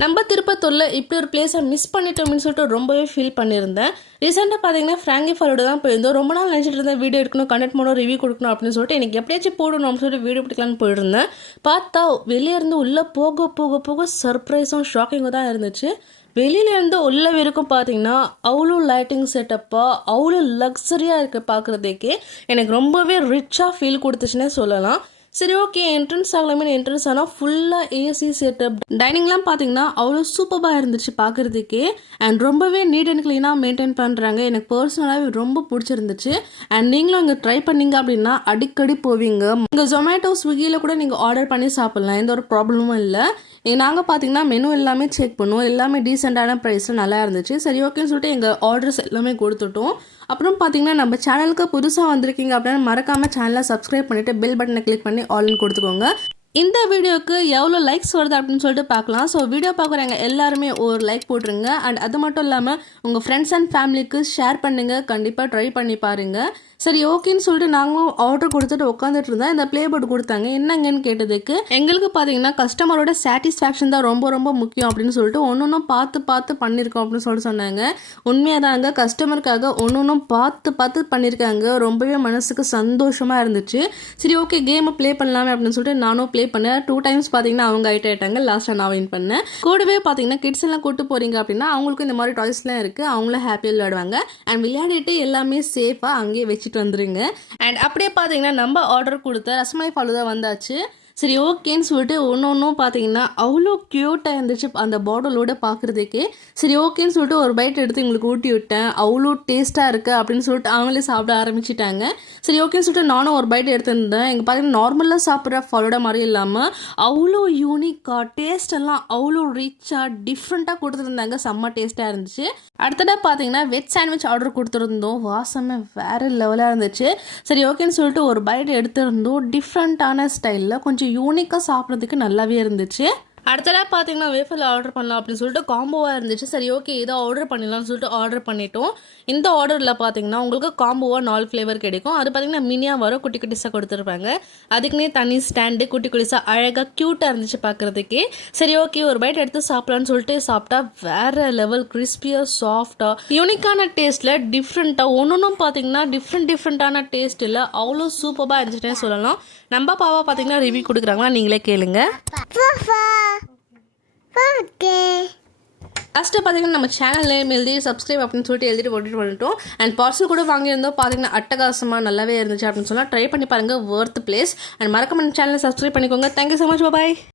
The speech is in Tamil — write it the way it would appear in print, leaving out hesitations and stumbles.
நம்ம திருப்பத்தூரில் இப்படி ஒரு பிளேஸை மிஸ் பண்ணிட்டோம்னு சொல்லிட்டு ரொம்பவே ஃபீல் பண்ணியிருந்தேன். ரீசெண்டாக பார்த்தீங்கன்னா ஃப்ராங்கி ஃபாலோட தான் போயிருந்தோம். ரொம்ப நாள் நினச்சிட்டு இருந்தேன் வீடியோ எடுக்கணும், கண்டென்ட் பண்ணணும், ரிவ்யூ கொடுக்கணும் அப்படின்னு சொல்லிட்டு எனக்கு எப்படியாச்சும் போடணும் அப்படின்னு சொல்லிட்டு வீடியோ பிடிக்கலான்னு போயிருந்தேன். பார்த்தா வெளியே இருந்து உள்ளே போக போக போக சர்ப்ரைஸும் ஷாக்கிங்கும் தான் இருந்துச்சு. வெளியிலேருந்து உள்ள வரைக்கும் பார்த்தீங்கன்னா அவ்வளோ லைட்டிங் செட்டப்பாக அவ்வளோ லக்ஸரியாக இருக்குது. பார்க்குறதுக்கே எனக்கு ரொம்பவே ரிச்சாக ஃபீல் கொடுத்துச்சுன்னே சொல்லலாம். சரி, ஓகே, என்ட்ரன்ஸ் ஆகலாமே. என்ட்ரன்ஸ் ஆனால் ஃபுல்லாக ஏசி செட்டப், டைனிங்லாம் பார்த்தீங்கன்னா அவ்வளோ சூப்பராக இருந்துச்சு பார்க்குறதுக்கே. அண்ட் ரொம்பவே நீட் அண்ட் க்ளீனாக மெயின்டைன் பண்ணுறாங்க. எனக்கு பர்சனலாகவே ரொம்ப பிடிச்சிருந்துச்சு. அண்ட் நீங்களும் இங்கே ட்ரை பண்ணீங்க அப்படின்னா அடிக்கடி போவீங்க. இங்கே ஜொமேட்டோ ஸ்விக்கியில் கூட நீங்கள் ஆர்டர் பண்ணி சாப்பிட்லாம், எந்த ஒரு ப்ராப்ளமும் இல்லை. நாங்கள் பார்த்தீங்கன்னா மெனு எல்லாமே செக் பண்ணுவோம், எல்லாமே டீசெண்டான ப்ரைஸில் நல்லா இருந்துச்சு. சரி, ஓகேன்னு சொல்லிட்டு எங்கள் ஆர்டர்ஸ் எல்லாமே கொடுத்துட்டோம். அப்புறம் பார்த்தீங்கன்னா நம்ம சேனலுக்கு புதுசாக வந்திருக்கீங்க அப்படின்னா மறக்காமல் சேனலை சப்ஸ்கிரைப் பண்ணிவிட்டு பெல் பட்டனை கிளிக் பண்ணி ஆல்னு கொடுத்துக்கோங்க. இந்த வீடியோவுக்கு எவ்வளோ லைக்ஸ் வருது அப்படின்னு சொல்லிட்டு பார்க்கலாம். ஸோ வீடியோ பார்க்குறவங்க எல்லாருமே ஒரு லைக் போட்டுருங்க. அண்ட் அது மட்டும் இல்லாமல் உங்கள் ஃப்ரெண்ட்ஸ் அண்ட் ஃபேமிலிக்கு ஷேர் பண்ணுங்கள். கண்டிப்பாக ட்ரை பண்ணி பாருங்கள். சரி, ஓகேன்னு சொல்லிட்டு நாங்களும் ஆர்டர் கொடுத்துட்டு உட்காந்துட்டு இருந்தேன். இந்த ப்ளே போர்டு கொடுத்தாங்க. என்னங்கன்னு கேட்டதுக்கு எங்களுக்கு பார்த்தீங்கன்னா கஸ்டமரோட சாட்டிஸ்ஃபேக்ஷன் தான் ரொம்ப ரொம்ப முக்கியம் அப்படின்னு சொல்லிட்டு ஒன்று பார்த்து பண்ணியிருக்கோம் அப்படின்னு சொல்லிட்டு சொன்னாங்க. உண்மையாக தாங்க, கஸ்டமருக்காக ஒன்று பார்த்து பண்ணியிருக்காங்க. ரொம்பவே மனசுக்கு சந்தோஷமாக இருந்துச்சு. சரி, ஓகே, கேமை ப்ளே பண்ணலாமே அப்படின்னு சொல்லிட்டு நானும் ப்ளே பண்ணேன். 2 டைம்ஸ் பார்த்தீங்கன்னா அவங்க ஆயிட்டாங்க. லாஸ்ட்டாக நான் வின் பண்ணேன். கூடவே பார்த்தீங்கன்னா கிட்ஸ் எல்லாம் கூட்டு போகிறீங்க அப்படின்னா அவங்களுக்கும் இந்த மாதிரி டாய்ஸ்லாம் இருக்குது. அவங்களும் ஹாப்பியாக விளையாடுவாங்க. அண்ட் விளையாடிட்டு எல்லாமே சேஃபாக அங்கேயே வச்சுட்டு வந்துருங்க. அண்ட் அப்படியே பார்த்தீங்கன்னா நம்ம ஆர்டர் கொடுத்த ரசமலை ஃபாலூதா வந்தாச்சு. சரி, ஓகேன்னு சொல்லிட்டு ஒன்றும் பார்த்தீங்கன்னா அவ்வளோ க்யூட்டாக இருந்துச்சு அந்த பாட்டிலோட பார்க்குறதுக்கே. சரி, ஓகேன்னு சொல்லிட்டு ஒரு பைட் எடுத்து எங்களுக்கு ஊட்டி விட்டேன். அவ்வளோ டேஸ்ட்டாக இருக்குது அப்படின்னு சொல்லிட்டு அவங்களே சாப்பிட ஆரம்பிச்சிட்டாங்க. சரி, ஓகேன்னு சொல்லிட்டு நானும் ஒரு பைட் எடுத்துருந்தேன். எங்கள் பார்த்தீங்கன்னா நார்மலாக சாப்பிட்ற ஃபாலோட மாதிரி இல்லாமல் அவ்வளோ யூனிக்காக டேஸ்ட் எல்லாம் அவ்வளோ ரிச்சாக டிஃப்ரெண்ட்டாக கொடுத்துருந்தாங்க. செம்ம டேஸ்ட்டாக இருந்துச்சு. அடுத்ததாக பார்த்தீங்கன்னா வெஜ் சாண்ட்விச் ஆர்டர் கொடுத்துருந்தோம். வாசமே வேறு லெவலாக இருந்துச்சு. சரி, ஓகேன்னு சொல்லிட்டு ஒரு பைட் எடுத்துருந்தோம். டிஃப்ரெண்ட்டான ஸ்டைலில் கொஞ்சம் யூனிக்காக சாப்பிட்றதுக்கு நல்லாவே இருந்துச்சு. அடுத்ததாக பார்த்தீங்கன்னா வேஃபல் ஆர்டர் பண்ணலாம் அப்படின்னு சொல்லிட்டு காம்போவாக இருந்துச்சு. சரி, ஓகே, இதை ஆர்டர் பண்ணிடலாம்னு சொல்லிட்டு ஆர்டர் பண்ணிட்டோம். இந்த ஆர்டரில் பார்த்தீங்கன்னா உங்களுக்கு காம்போவாக 4 ஃப்ளேவர் கிடைக்கும். அது பார்த்தீங்கன்னா மினியாக வரும், குட்டி குட்டிஸாக கொடுத்துருப்பாங்க. அதுக்குன்னே தனி ஸ்டாண்டு, குட்டி குட்டிஸாக அழகாக க்யூட்டாக இருந்துச்சு பார்க்குறதுக்கே. சரி, ஓகே, ஒரு பைட் எடுத்து சாப்பிட்லான்னு சொல்லிட்டு சாப்பிட்டா வேறு லெவல் கிறிஸ்பியாக சாஃப்டாக யூனிக்கான டேஸ்ட்டில் டிஃப்ரெண்ட்டாக ஒன்றும் பார்த்தீங்கன்னா டிஃப்ரெண்ட்டான டேஸ்ட்டில் அவ்வளோ சூப்பராக இருந்துச்சுன்னே சொல்லலாம். நம்ம பாவா பார்த்தீங்கன்னா ரிவ்யூ கொடுக்குறாங்களா, நீங்களே கேளுங்க. லாஸ்ட்டு பார்த்தீங்கன்னா நம்ம சேனல் நேம் எழுதி சப்ஸ்கிரைப் அப்படின்னு சொல்லிட்டு எழுதிட்டு போட்டுட்டு வந்துட்டோம். அண்ட் பார்சல் கூட வாங்கியிருந்தோம். பார்த்தீங்கன்னா அட்டகாசமாக நல்லாவே இருந்துச்சு அப்படின்னு சொன்னால் ட்ரை பண்ணி பாருங்கள். Worth place. அண்ட் மறக்காம சேனலை சப்ஸ்கிரைப் பண்ணிக்கோங்க. Thank you so much. பாய்.